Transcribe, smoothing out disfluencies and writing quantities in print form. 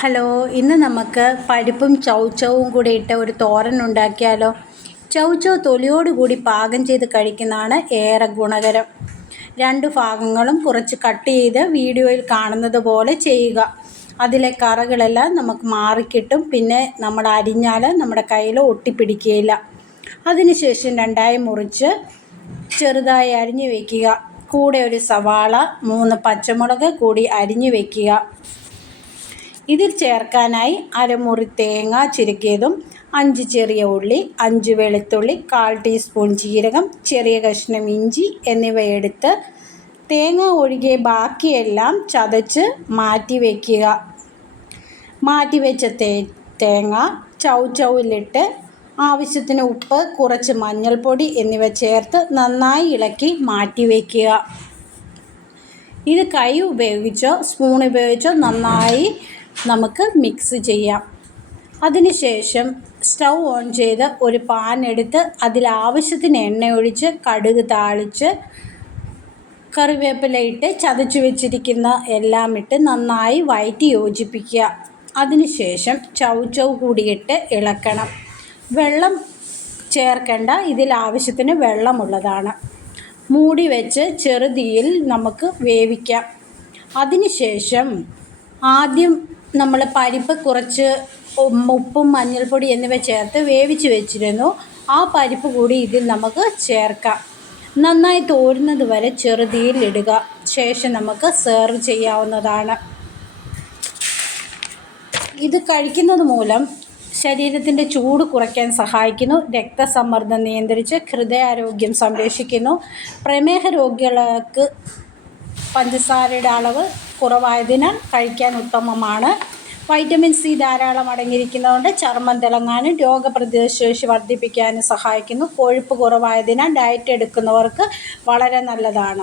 Hello, ഇന്ന് നമുക്ക് പരിപ്പും ചൗചൗവും കൂടി ഇട്ട ഒരു തോരൻ ഉണ്ടാക്കിയാലോ. ചൗചൗ തൊലിയോടുകൂടി പാകം ചെയ്ത് കഴിക്കുന്നതാണ് ഏറെ ഗുണകരം. 2 ഭാഗങ്ങളും കുറച്ച് കട്ട് ചെയ്ത് വീഡിയോയിൽ കാണുന്നത് പോലെ ചെയ്യുക. അതിലെ കറകളെല്ലാം നമുക്ക് മാറിക്കിട്ടും. പിന്നെ നമ്മൾ അരിഞ്ഞാൽ നമ്മുടെ കയ്യിൽ ഒട്ടിപ്പിടിക്കുകയില്ല. അതിനുശേഷം 2ആയി മുറിച്ച് ചെറുതായി അരിഞ്ഞു വയ്ക്കുക. കൂടെ ഒരു സവാള, 3 പച്ചമുളക് കൂടി അരിഞ്ഞു വയ്ക്കുക. ഇതിൽ ചേർക്കാനായി അരമുറി തേങ്ങ ചിരകിയതും, 5 ചെറിയ ഉള്ളി, 5 വെളുത്തുള്ളി, 1/4 ടീസ്പൂൺ ജീരകം, ചെറിയ കഷ്ണം ഇഞ്ചി എന്നിവ എടുത്ത് തേങ്ങ ഒഴികെ ബാക്കിയെല്ലാം ചതച്ച് മാറ്റി വയ്ക്കുക. മാറ്റിവെച്ച തേങ്ങ ചൗചൗവിലിട്ട് ആവശ്യത്തിന് ഉപ്പ്, കുറച്ച് മഞ്ഞൾപ്പൊടി എന്നിവ ചേർത്ത് നന്നായി ഇളക്കി മാറ്റി വയ്ക്കുക. ഇത് കൈ ഉപയോഗിച്ചോ സ്പൂൺ ഉപയോഗിച്ചോ നന്നായി നമുക്ക് മിക്സ് ചെയ്യാം. അതിനുശേഷം സ്റ്റൗ ഓൺ ചെയ്ത് ഒരു പാൻ എടുത്ത് അതിൽ ആവശ്യത്തിന് എണ്ണ ഒഴിച്ച് കടുക് താളിച്ച് കറിവേപ്പില ഇട്ട് ചതച്ചു വെച്ചിരിക്കുന്ന എല്ലാം ഇട്ട് നന്നായി വഴറ്റി യോജിപ്പിക്കുക. അതിനുശേഷം ചൗചൗ കൂടിയിട്ട് ഇളക്കണം. വെള്ളം ചേർക്കേണ്ട, ഇതിൽ ആവശ്യത്തിന് വെള്ളമുള്ളതാണ്. മൂടി വെച്ച് ചെറുതീയിൽ നമുക്ക് വേവിക്കാം. അതിനുശേഷം ആദ്യം നമ്മൾ പരിപ്പ് കുറച്ച് ഉപ്പും മഞ്ഞൾപ്പൊടി എന്നിവ ചേർത്ത് വേവിച്ച് വെച്ചിരുന്നു. ആ പരിപ്പ് കൂടി ഇതിൽ നമുക്ക് ചേർക്കാം. നന്നായി തോരുന്നത് വരെ ചെറുതീയിൽ ഇടുക. ശേഷം നമുക്ക് സെർവ് ചെയ്യാവുന്നതാണ്. ഇത് കഴിക്കുന്നത് മൂലം ശരീരത്തിൻ്റെ ചൂട് കുറയ്ക്കാൻ സഹായിക്കുന്നു. രക്തസമ്മർദ്ദം നിയന്ത്രിച്ച് ഹൃദയാരോഗ്യം സംരക്ഷിക്കുന്നു. പ്രമേഹ രോഗികൾക്ക് പഞ്ചസാരയുടെ അളവ് കുറവായതിനാൽ കഴിക്കാൻ ഉത്തമമാണ്. വൈറ്റമിൻ സി ധാരാളം അടങ്ങിയിരിക്കുന്നതുകൊണ്ട് ചർമ്മം തിളങ്ങാനും രോഗപ്രതിരോധശേഷി വർദ്ധിപ്പിക്കാനും സഹായിക്കുന്നു. കൊഴുപ്പ് കുറവായതിനാൽ ഡയറ്റ് എടുക്കുന്നവർക്ക് വളരെ നല്ലതാണ്.